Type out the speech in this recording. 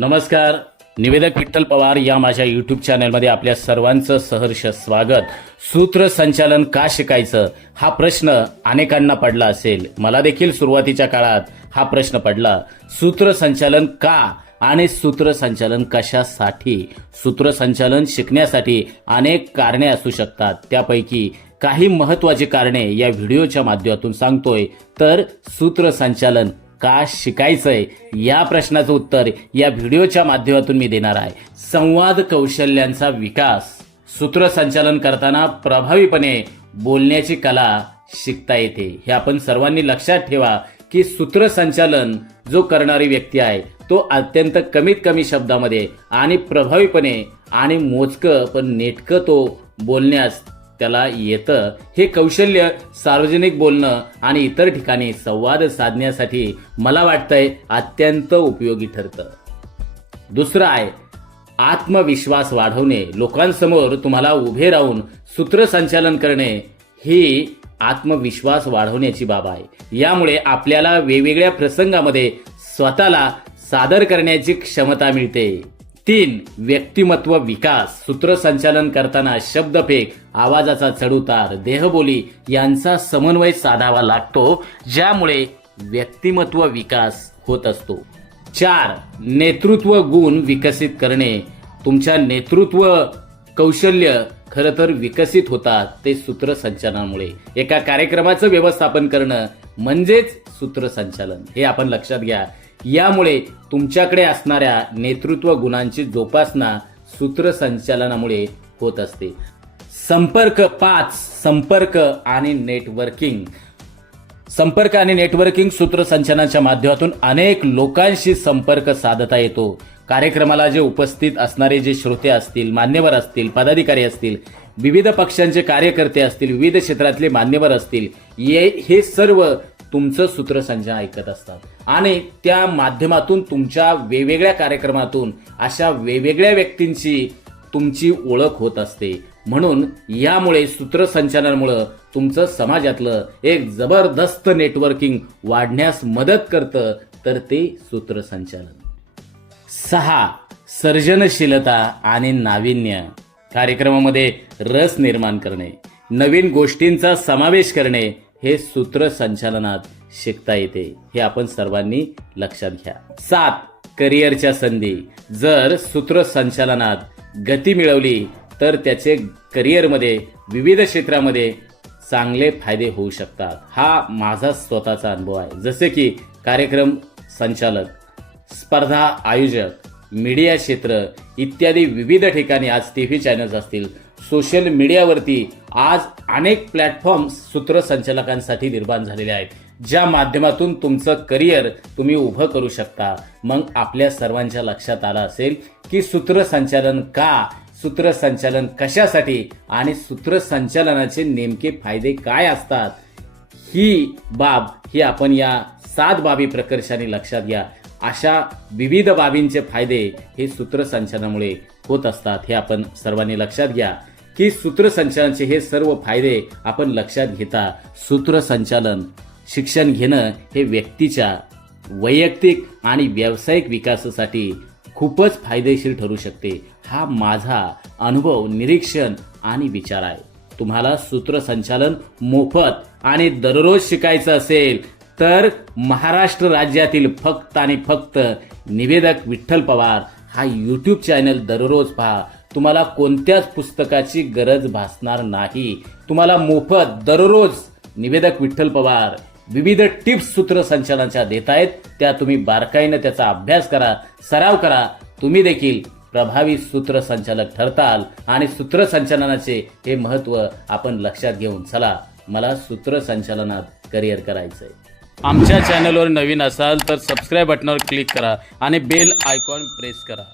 नमस्कार. निवेदक विठ्ठल पवार या माझ्या यूट्यूब चॅनलमध्ये आपल्या सर्वांचं सहर्ष स्वागत. सूत्रसंचालन का शिकायचं हा प्रश्न अनेकांना पडला असेल. मला देखील सुरुवातीच्या काळात हा प्रश्न पडला. सूत्रसंचालन का आणि सूत्रसंचालन कशासाठी? सूत्रसंचालन शिकण्यासाठी अनेक कारणे असू शकतात. त्यापैकी काही महत्त्वाची कारणे या व्हिडिओच्या माध्यमातून सांगतोय. तर सूत्रसंचालन का शिकायचंय या प्रश्नाचं उत्तर या व्हिडिओच्या माध्यमातून मी देणार आहे. संवाद कौशल्यांचा विकास. सूत्रसंचालन करताना प्रभावीपणे बोलण्याची कला शिकता येते. हे आपण सर्वांनी लक्षात ठेवा की सूत्रसंचालन जो करणारी व्यक्ती आहे तो अत्यंत कमीत कमी शब्दामध्ये आणि प्रभावीपणे आणि मोजकं पण नेटकं तो बोलण्यास त्याला येतं. हे कौशल्य सार्वजनिक बोलणं आणि इतर ठिकाणी संवाद साधण्यासाठी मला वाटतंय अत्यंत उपयोगी ठरतं. दुसरं आहे आत्मविश्वास वाढवणे. लोकांसमोर तुम्हाला उभे राहून सूत्रसंचालन करणे ही आत्मविश्वास वाढवण्याची बाब आहे. यामुळे आपल्याला वेगवेगळ्या प्रसंगामध्ये स्वतःला सादर करण्याची क्षमता मिळते. 3. व्यक्तिमत्व विकास. सूत्रसंचालन करताना शब्दफेक, आवाजाचा चढउतार, देहबोली यांचा समन्वय साधावा लागतो, ज्यामुळे व्यक्तिमत्व विकास होत असतो. 4. नेतृत्व गुण विकसित करणे. तुमच्या नेतृत्व कौशल्य खरं तर विकसित होतात ते सूत्रसंचालनामुळे. एका कार्यक्रमाचं व्यवस्थापन करणं म्हणजेच सूत्रसंचालन, हे आपण लक्षात घ्या. यामुळे तुमच्याकडे असणाऱ्या नेतृत्व गुणांची जोपासना सूत्रसंचालनामुळे होत असते. संपर्क. 5. संपर्क आणि नेटवर्किंग. संपर्क आणि नेटवर्किंग. सूत्रसंचालनाच्या माध्यमातून अनेक लोकांशी संपर्क साधता येतो. कार्यक्रमाला जे उपस्थित असणारे जे श्रोते असतील, मान्यवर असतील, पदाधिकारी असतील, विविध पक्षांचे कार्यकर्ते असतील, विविध क्षेत्रातले मान्यवर असतील, हे सर्व तुमचं सूत्रसंचालन ऐकत असतात आणि त्या माध्यमातून तुमच्या वेगवेगळ्या कार्यक्रमातून अशा वेगवेगळ्या व्यक्तींची तुमची ओळख होत असते. म्हणून यामुळे सूत्रसंचालनामुळे तुमचं समाजातलं एक जबरदस्त नेटवर्किंग वाढण्यास मदत करतं, तर ते सूत्रसंचालन. 6. सर्जनशीलता आणि नाविन्य. कार्यक्रमामध्ये रस निर्माण करणे, नवीन गोष्टींचा समावेश करणे हे सूत्रसंचालनात शिकता येते. हे आपण सर्वांनी लक्षात घ्या. 7. करिअरच्या संधी. जर सूत्रसंचालनात गती मिळवली तर त्याचे करिअरमध्ये विविध क्षेत्रामध्ये चांगले फायदे होऊ शकतात. हा माझा स्वतःचा अनुभव आहे. जसे की कार्यक्रम संचालक, स्पर्धा आयोजक, मीडिया क्षेत्र इत्यादी विविध ठिकाणी आज टीव्ही चॅनल्स असतील, सोशल मीडियावरती आज अनेक प्लॅटफॉर्म्स सूत्रसंचालकांसाठी निर्माण झालेले आहेत, ज्या माध्यमातून तुमचं करिअर तुम्ही उभं करू शकता. मग आपल्या सर्वांच्या लक्षात आलं असेल की सूत्रसंचालन का, सूत्रसंचालन कशासाठी आणि सूत्रसंचालनाचे नेमके फायदे काय असतात. ही बाब ही आपण या 7 बाबी प्रकर्षाने लक्षात घ्या. अशा विविध बाबींचे फायदे हे सूत्रसंचालनामुळे होत असतात. हे आपण सर्वांनी लक्षात घ्या की सूत्रसंचालनाचे हे सर्व फायदे आपण लक्षात घेता सूत्रसंचालन शिक्षण घेणं हे व्यक्तीच्या वैयक्तिक आणि व्यावसायिक विकासासाठी खूपच फायदेशीर ठरू शकते. हा माझा अनुभव, निरीक्षण आणि विचार आहे. तुम्हाला सूत्रसंचालन मोफत आणि दररोज शिकायचं असेल तर महाराष्ट्र राज्यातील फक्त आणि फक्त निवेदक विठ्ठल पवार हा यूट्यूब चॅनल दररोज पहा. तुम्हाला कोणत्याच पुस्तकाची गरज भासणार नाही. तुम्हाला मोफत दररोज निवेदक विठ्ठल पवार विविध टिप्स सूत्रसंचालनाच्या देत आहेत. त्या तुम्ही बारकाईनं त्याचा अभ्यास करा, सराव करा. तुम्ही देखील प्रभावी सूत्रसंचालक ठरताल आणि सूत्रसंचालनाचे हे महत्त्व आपण लक्षात घेऊन चला, मला सूत्रसंचालनात करिअर करायचंय. आमच्या चॅनलवर नवीन असाल तर सबस्क्राईब बटनावर क्लिक करा आणि बेल आयकॉन प्रेस करा.